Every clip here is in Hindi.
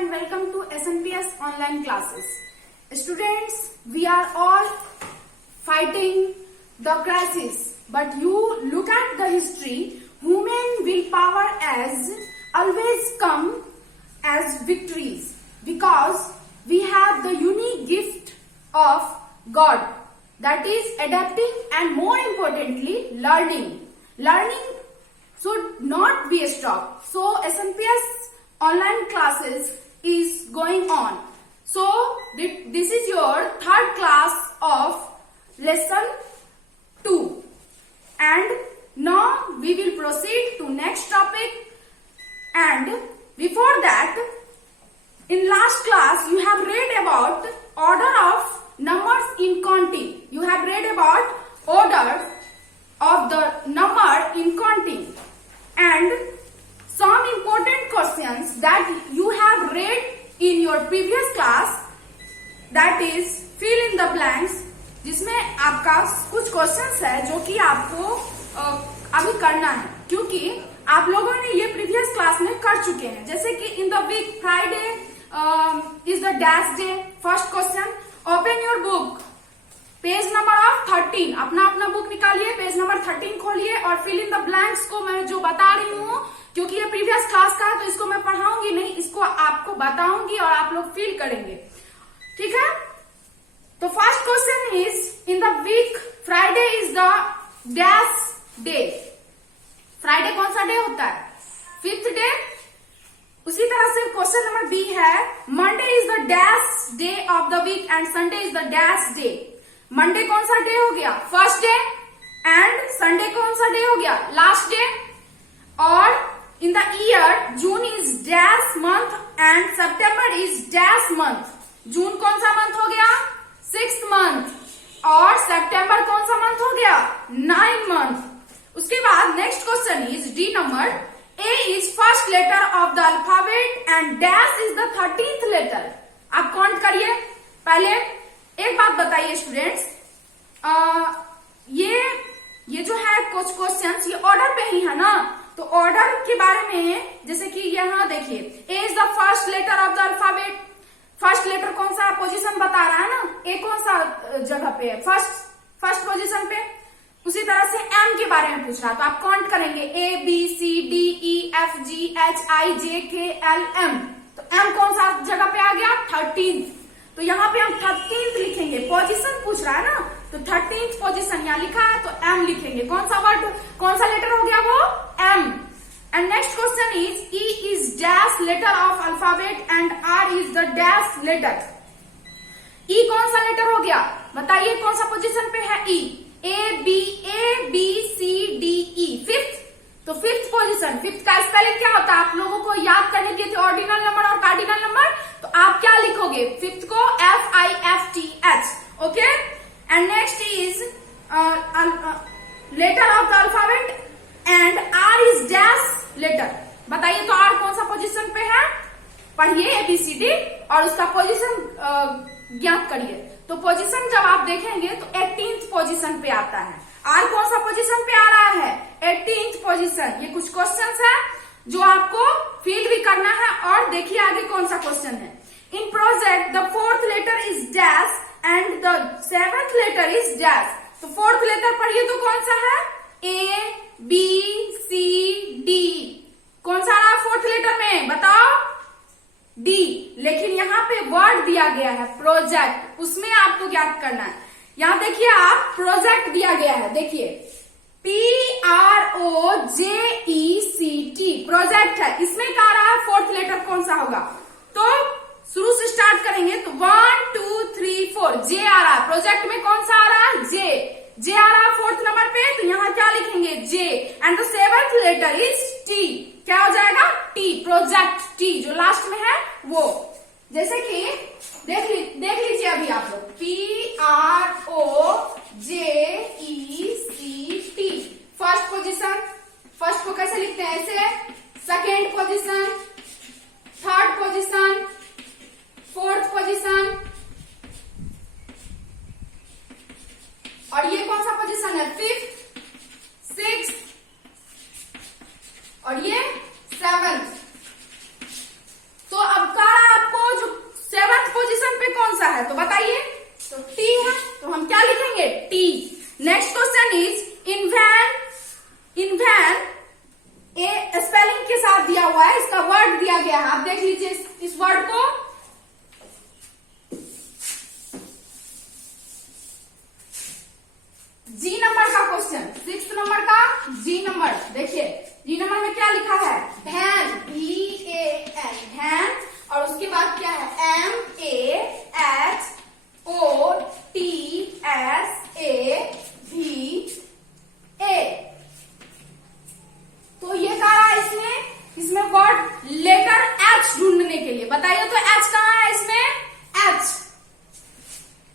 and welcome to SNPS online classes. Students, we are all fighting the crisis, but you look at the history, human willpower has always come as victories because we have the unique gift of God, that is adapting and more importantly learning. Learning should not be stopped. So SNPS online classes is going on. So this is your third class of lesson 2, and now we will proceed to next topic. And before that, in last class you have read about order of numbers in counting. You have read about order of the number in counting and some important questions that you have read in your previous class, that is fill in the blanks, जिसमें आपका कुछ क्वेश्चंस है जो कि आपको अभी करना है, क्योंकि आप लोगों ने ये प्रीवियस क्लास में कर चुके हैं. जैसे कि in the week Friday is the dash day. First question, open your book page number of 13. अपना बुक निकालिए, पेज नंबर 13 खोलिए और फिल इन द ब्लैंक्स को मैं जो बता रही हूँ, क्योंकि ये प्रीवियस क्लास का है तो इसको मैं पढ़ाऊंगी नहीं, इसको आपको बताऊंगी और आप लोग फील करेंगे. ठीक है. तो first question is in the week Friday is the dash day. Friday कौन सा डे होता है? 5th day. उसी तरह से क्वेश्चन नंबर बी है, Monday is the dash day of the week and Sunday is the dash day. Monday कौन सा डे हो गया? First day. एंड संडे कौन सा डे हो गया? Last day. और in the year June is dash month and September is dash month. June कौन सा मंथ हो गया? 6th month. और सितंबर कौन सा मंथ हो गया? 9th month. उसके बाद next question is D number. A is first letter of the alphabet and dash is the 13th letter. आप काउंट करिए. पहले एक बात बताइए स्टूडेंट्स, ये जो है कुछ क्वेश्चंस ये ऑर्डर पे ही है ना, तो ऑर्डर के बारे में जैसे कि यहाँ देखिए, A is the first letter of the alphabet. First letter कौन सा पोजीशन बता रहा है ना, ए कौन सा जगह पे है? फर्स्ट पोजीशन पे. उसी तरह से एम के बारे में पूछ रहा, तो आप काउंट करेंगे A B C D E F G H I J K L M. तो एम कौन सा जगह पे आ गया? 13th. तो यहाँ पे हम 13th लिखेंगे. पोजीशन पूछ रहा है ना, तो 13th पोजीशन यहाँ लिखा है तो एम लिखेंगे. कौन सा वर्ड, कौन सा लेटर हो गया? वो M. And next question is E is dash letter of alphabet and R is the dash letter. E कौन सा लेटर हो गया? बताइए कौन सा पोजीशन पे है ई? ए बी सी डी ई. 5th. तो 5th पोजीशन. 5th का स्पेलिंग क्या होता है? आप लोगों को याद करने दिए थे ऑर्डिनल नंबर और कार्डिनल नंबर, तो आप क्या लिखोगे? 5th को FIFTH. Okay. And next is letter of the alphabet and R is dash letter. बताइए तो आर कौन सा पोजीशन पे है? पढ़िए ABCD और उसका पोजीशन ज्ञात करिए. तो पोजीशन जब आप देखेंगे तो 18th पोजीशन पे आता है. आर कौन सा पोजीशन पे आ रहा है? 18th position. ये कुछ क्वेश्चंस है जो आपको फील भी करना है. और देखिए आगे कौन सा क्वेश्चन है. In project the 4th letter is dash and the 7th letter is dash. तो 4th लेटर पढ़िए तो कौन सा है? A B C D. कौन सा आ रहा है 4th लेटर में? बताओ. डी. लेकिन यहाँ पे वर्ड दिया गया है प्रोजेक्ट, उसमें आपको ज्ञात करना है. यहाँ देखिए आप, प्रोजेक्ट दिया गया है. देखिए PROJECT प्रोजेक्ट है. इसमें क्या आ रहा है? 4th लेटर कौन सा होगा? तो शुरू से स्टार्ट करेंगे तो 1 2 3 4 जे आ रहा है. प्रोजेक्ट में कौन सा आ रहा है? जे आ रहा है 4th नंबर पे. तो यहाँ क्या लिखेंगे? J. And the 7th letter is T. क्या हो जाएगा? टी. प्रोजेक्ट टी जो लास्ट में है वो. जैसे कि देख लीजिए अभी आप लोग, PROJECT. First position. फर्स्ट को कैसे लिखते हैं? ऐसे. Second position, third position, 4th position. और ये कौन सा पोजीशन है? 5th, 6th और ये 7th. तो अब का T. Next question is in when a spelling के साथ दिया हुआ है, इसका वर्ड दिया गया है, आप देख लीजिए इस वर्ड को। जी नंबर का क्वेश्चन, 6 नंबर का जी नंबर, देखिए जी नंबर में क्या लिखा है, वैन, VAN, वैन, और उसके बाद क्या है, MAHOTSAVA। तो ये कह रहा है इसमें वर्ड लेटर H ढूंढने के लिए, बताइए तो H कहाँ है इसमें, H।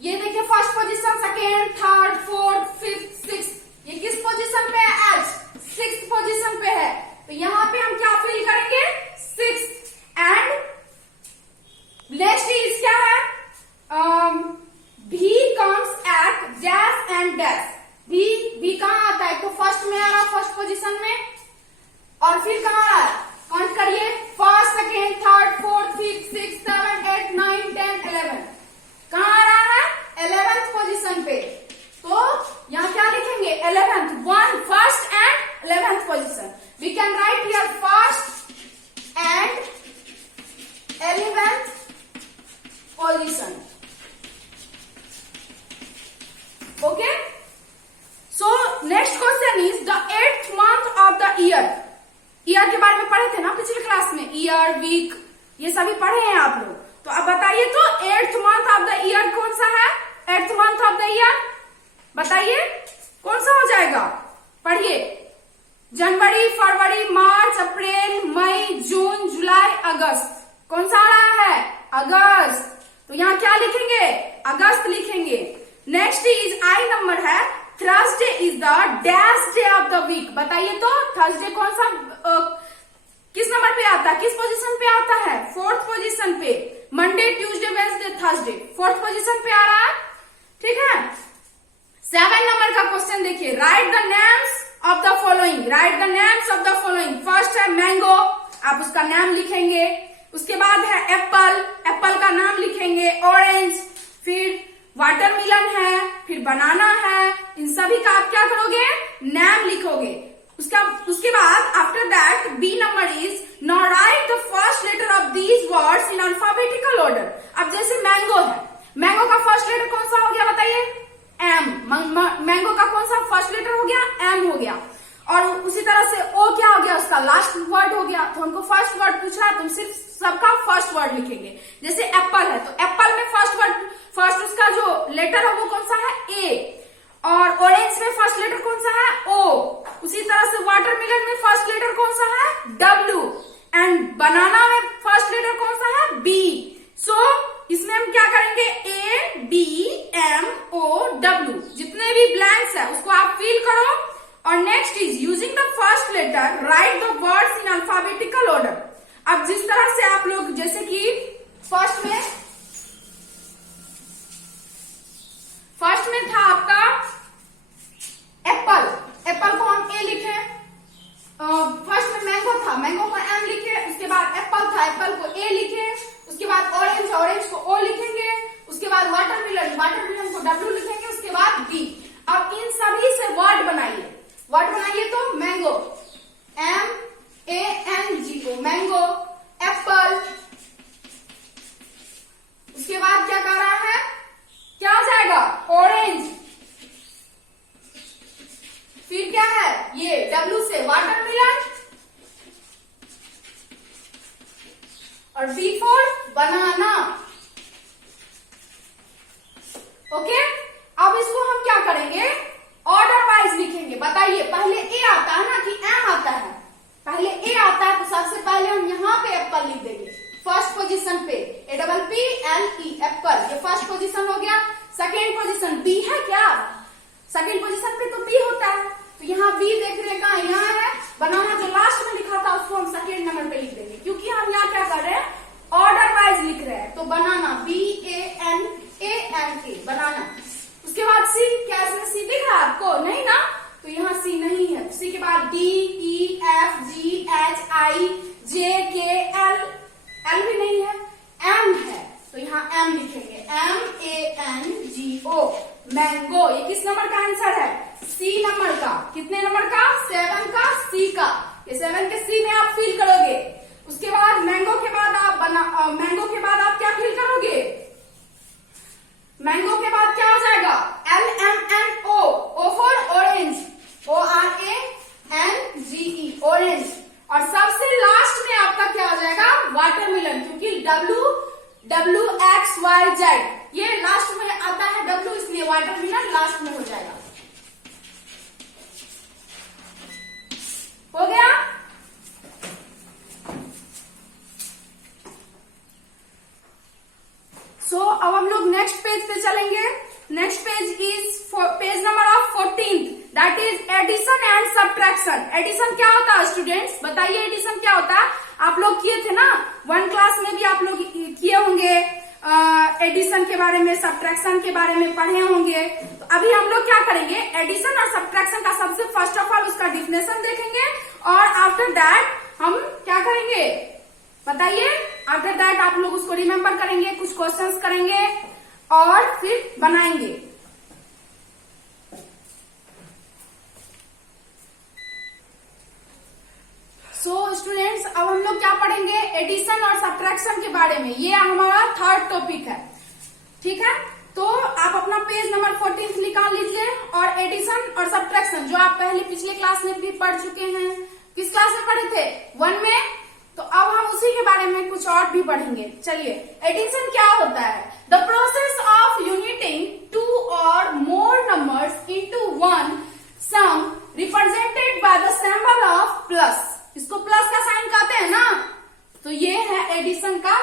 ये देखिए first position, second, third, fourth, fifth, sixth, ये किस पोजीशन पे है, H, 6th पोजीशन पे है। तो यहाँ पे हम क्या फिल करेंगे, 6th। एंड नेक्स्ट इज क्या है, V comes at dash and dash। V कहाँ आता है, तो फर्स्ट में आ रहा, फर्स्ट पोजीशन में, और फिर कहाँ आ रहा है, काउंट करिए, first, second, third, fourth, fifth, six, 7, 8, 9, 10, 11, कहाँ आ रहा है, 11th पोजीशन पे। तो यहाँ क्या लिखेंगे, 11th, 1 first and 11th position. We can write here first and 11th position. Okay, so next question is the 8th month of the year. Year के बारे में पढ़े थे ना पिछले क्लास में, ईयर, वीक, ये सभी पढ़े हैं आप लोग। तो अब बताइए तो 8th month of the year कौन सा है, 8th month of the year बताइए कौन सा हो जाएगा, पढ़िए, जनवरी, फरवरी, मार्च, अप्रैल, मई, जून, जुलाई, अगस्त, कौन सा आ रहा है, अगस्त। तो यहाँ क्या लिखेंगे, अगस्त लिखेंगे। नेक्स्ट इज आई नंबर है, Thursday is the dash day of the week. बताइए तो थर्सडे कौन सा किस नंबर पे आता है, किस पोजीशन पे आता है, 4th पोजीशन पे। Monday, Tuesday, Wednesday, Thursday 4th position पे आ रहा है, ठीक है। 7 नंबर का क्वेश्चन देखिए, right the names of the following, right the names of the following. First है मैंगो, आप उसका नाम लिखेंगे। उसके बाद है एप्पल, एप्पल का नाम लिखेंगे। ऑरेंज, फिर वाटरमेलन है, फिर बनाना है। इन सभी का आप क्या करोगे, नाम लिखोगे। उसके बाद after that B number is now write the first letter of these words in alphabetical order. अब जैसे मैंगो है, मैंगो का फर्स्ट लेटर कौन सा हो गया बताइए, एम। मैंगो का कौन सा फर्स्ट लेटर हो गया, एम हो गया। और उसी तरह से ओ क्या हो गया, उसका लास्ट वर्ड हो गया। तो हमको फर्स्ट वर्ड पूछ रहा है, तो हम सिर्फ सबका फर्स्ट वर्ड लिखेंगे। जैसे एप्पल है, तो एप्पल में फर्स्ट उसका जो लेटर है वो कौन सा है, ए। और ऑरेंज में फर्स्ट लेटर कौन सा है, ओ। उसी तरह से वाटरमेलन में फर्स्ट लेटर कौन सा है, डब्ल्यू। एंड बनाना में फर्स्ट लेटर कौन सा है, बी। सो इसमें हम क्या करेंगे, A, B, M, O, W. जितने भी ब्लैंक्स है उसको आप फिल करो। और next is using the first letter write the words in alphabetical order. अब जिस तरह से आप लोग, जैसे कि फर्स्ट में था आपका एप्पल, एप्पल को हम ए लिखे। फर्स्ट में मैंगो था, मैंगो को एम लिखे। उसके बाद एप्पल था, एप्पल को ए लिखे। उसके बाद ऑरेंज, ऑरेंज को ओ लिखेंगे। उसके बाद वाटरमेलन, वाटरमेलन को डब्ल्यू लिखेंगे। उसके बाद बी। अब इन सभी से वर्ड बनाइए, वर्ड बनाइए। तो मैंगो, MANGO, मैंगो। एप्पल, उसके बाद क्या कर रहा है, क्या हो जाएगा, ऑरेंज। फिर क्या है, ये डब्ल्यू से वाटरमेलन। और बी फॉर बनाना। ओके, अब इसको हम क्या करेंगे, ऑर्डर वाइज लिखेंगे। बताइए, पहले ए आता है ना कि एम आता है, पहले ए आता है, तो सबसे पहले हम यहाँ पे एप्पल लिख देंगे फर्स्ट पोजीशन पे, APPLE, एप्पल। ये फर्स्ट पोजीशन हो गया। सेकेंड पोजीशन बी है क्या, सेकेंड पोजीशन पे तो बी होता है, तो यहाँ बी देख रहे का यहाँ है। बनाना जो लास्ट में लिखा था उसको हम सेकेंड नंबर पे लिख देंगे, क्योंकि हम यहाँ क्या कर रहे हैं, ऑर्डर वाइज लिख रहे हैं। तो बनाना, BANANA, बनाना। उसके बाद सी, क्या इसमें सी दिख रहा है आपको, नहीं ना, तो यहाँ सी नहीं है। सी के बाद D, E, F, G, H, I, J, K, L, L भी नहीं है, M है, तो यहाँ M लिखेंगे, MANGO, मैंगो। मैंगो। ये किस नंबर का आंसर है? सी नंबर का। कितने नंबर का? 7 का, सी का। ये 7 के सी में आप फिल करोगे। उसके बाद मैंगो के बाद मैंगो के बाद आप क्या फिल करोगे? मैंगो के बाद क्या आ जाएगा? LMNO, O for orange, ORANGE, orange. और सबसे लास्ट में आपका क्या आ जाएगा? वाटरमेलन, क्योंकि WXYZ ये लास्ट में आता है W, इसलिए वाटरमेलन लास्ट में हो जाएगा। हो गया? अब हम लोग नेक्स्ट पेज पे चलेंगे। Next page is page number of 14, that is addition and subtraction. Addition क्या होता है स्टूडेंट्स? बताइए एडिशन क्या होता है? आप लोग किए थे ना 1 क्लास में भी, आप लोग किए होंगे एडिशन के बारे में, सब्ट्रैक्शन के बारे में पढ़े होंगे। तो अभी हम लोग क्या करेंगे? एडिशन और सब्ट्रैक्शन का सबसे फर्स्ट ऑफ ऑल उसका डिफिनेशन देखेंगे और आफ्टर दैट हम क्या करेंगे बताइए? आफ्टर दैट आप लोग उसको रिमेम्बर करेंगे, कुछ क्वेश्चंस करेंगे और फिर बनाएंगे। स्टूडेंट्स अब हम लोग क्या पढ़ेंगे? एडिशन और सब्ट्रैक्शन के बारे में। ये हमारा थर्ड टॉपिक है, ठीक है? तो आप अपना पेज नंबर 14 निकाल लीजिए और एडिशन और सब्ट्रैक्शन जो आप पहले पिछले क्लास में भी पढ़ चुके हैं। किस क्लास में पढ़े थे? 1 में। तो अब हम उसी के बारे में कुछ और भी पढ़ेंगे। चलिए, एडिशन क्या होता है? द प्रोसेस ऑफ यूनिटिंग 2 और more numbers into one sum represented by the symbol of plus. इसको प्लस का साइन कहते हैं ना, तो ये है एडिशन का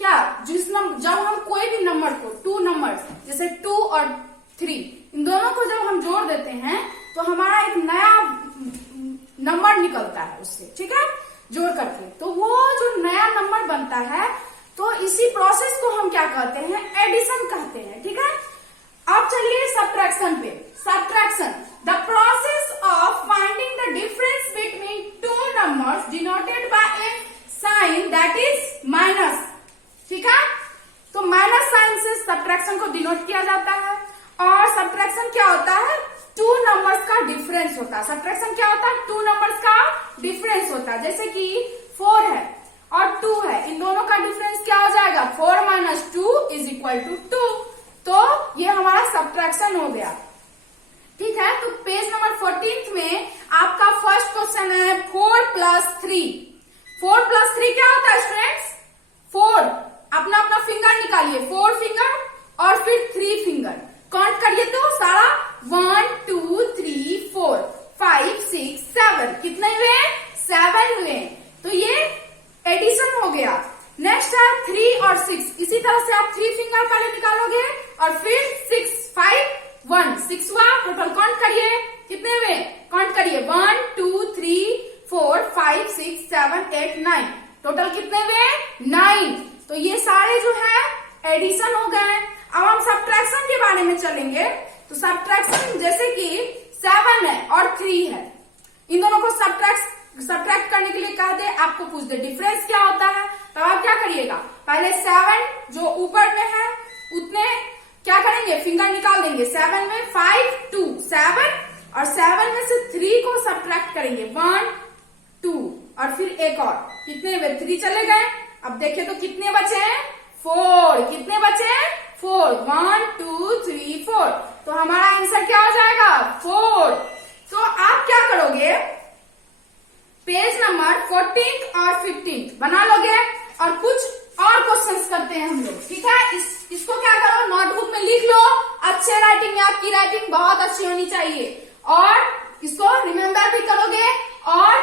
क्या? जब हम कोई भी नंबर को 2 नंबर्स जैसे 2 और 3 इन दोनों को जब हम जोड़ देते हैं तो हमारा एक नया नंबर निकलता है उससे, ठीक है? जोड़ करके तो वो जो नया नंबर बनता है, तो इसी प्रोसेस को हम क्या कहते हैं? एडिशन कहते हैं, ठीक है? अब चलिए सब्ट्रैक्शन पे। Subtraction, the process of finding the difference between 2 numbers denoted by a sign that is minus, ठीक है? तो माइनस साइन से सब्ट्रैक्शन को डिनोट किया जाता है। और सब्ट्रैक्शन क्या होता है? 2 नंबर्स का डिफरेंस होता है। सब्ट्रैक्शन क्या होता है? 2 नंबर्स का डिफरेंस होता है। जैसे कि 4 है और 2 है, इन दोनों का डिफरेंस क्या हो जाएगा? 4 माइनस 2 इज इक्वल टू 2। तो ये हमारा सब्ट्रैक्शन हो गया, ठीक है? तो पेज नंबर 14 में आपका फर्स्ट क्वेश्चन है 4 प्लस 3। 4 प्लस 3 क्या होता है स्टूडेंट्स? 4 अपना अपना फिंगर निकालिए, 4 फिंगर और फिर 3 फिंगर काउंट करिए तो सारा 1 2 3 4 5 6 7 कितने हुए? 7 हुए। तो ये एडिशन हो गया। नेक्स्ट है 3 और 6। इसी तरह से आप 3 फिंगर पहले निकालोगे और फिर 6 5 1 6 हुआ। टोटल काउंट करिए, कितने हुए? काउंट करिए 1 2 3 4 5 6 7 8 9। टोटल कितने हुए? 9। तो ये सारे जो है एडिशन हो गए। अब हम सब्ट्रैक्शन के बारे में चलेंगे। तो सब्ट्रैक्शन जैसे कि 7 है और 3 है, इन दोनों को सब्ट्रैक्ट करने के लिए कह दे, आपको पूछ दे डिफरेंस क्या होता है, तो आप क्या करिएगा? पहले 7 जो ऊपर में है उतने क्या करेंगे? फिंगर निकाल देंगे। 7 में 5 2 7 और 7 में से 3 को सब्ट्रैक्ट करेंगे 1 2 और फिर एक और, कितने हुए? 3 चले गए। अब देखिए तो कितने बचे हैं? 4। कितने बचे हैं? 4 1 2 3 4। तो हमारा आंसर क्या हो जाएगा? 4। तो आप क्या करोगे? पेज नंबर 14 और 15 बना लोगे और कुछ और क्वेश्चंस करते हैं हम लोग, ठीक है? इसको क्या करो? नोटबुक में लिख लो। अच्छे राइटिंग में, आपकी राइटिंग बहुत अच्छी होनी चाहिए और इसको रिमेम्बर भी करोगे और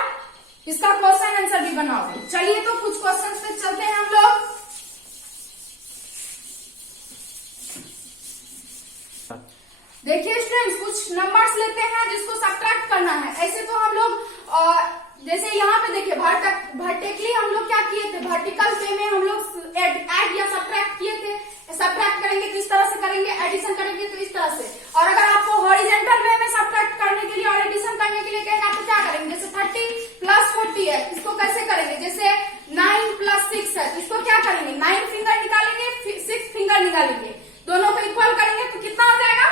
इसका क्वेश्चन आंसर भी बनाओगे। चलिए तो कुछ क्वेश्चंस पे चलते हैं हम लोग। देखिए स्टूडेंट्स, कुछ नंबर्स लेते हैं जिसको सब्ट्रैक्ट करना है। ऐसे तो हम लोग जैसे यहाँ पे देखिए वर्टिकली हम लोग क्या किए थे? वर्टिकल वे में हम लोग ऐड या सब्ट्रैक्ट किए थे। सब्ट्रैक्ट करेंगे किस तरह से करेंगे? एडिशन करेंगे तो इस तरह से। और अगर आपको हॉरिजॉन्टल वे में सब्ट्रैक्ट करने के लिए और एडिशन करने के लिए कहेगा तो क्या करेंगे? जैसे 30 प्लस 40 है, इसको कैसे करेंगे? जैसे 9 प्लस 6 है, इसको क्या करेंगे? 9 फिंगर निकालेंगे, 6 फिंगर निकालेंगे, दोनों को इक्वल करेंगे तो कितना हो जाएगा?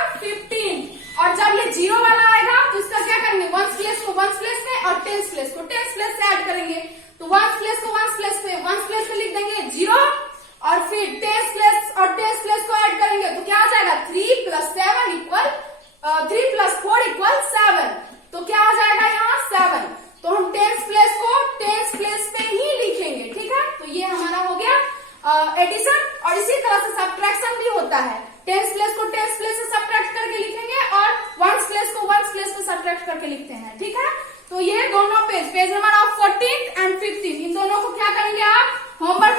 एडिशन और इसी तरह से सब्ट्रैक्शन भी होता है। टेंस प्लेस को टेंस प्लेस से सब्ट्रैक्ट करके लिखेंगे और वंस प्लेस को वंस प्लेस से सब्ट्रैक्ट करके लिखते हैं, ठीक है। तो ये दोनों पेज नंबर 14 एंड 15 इन दोनों को क्या करेंगे आप होमवर्क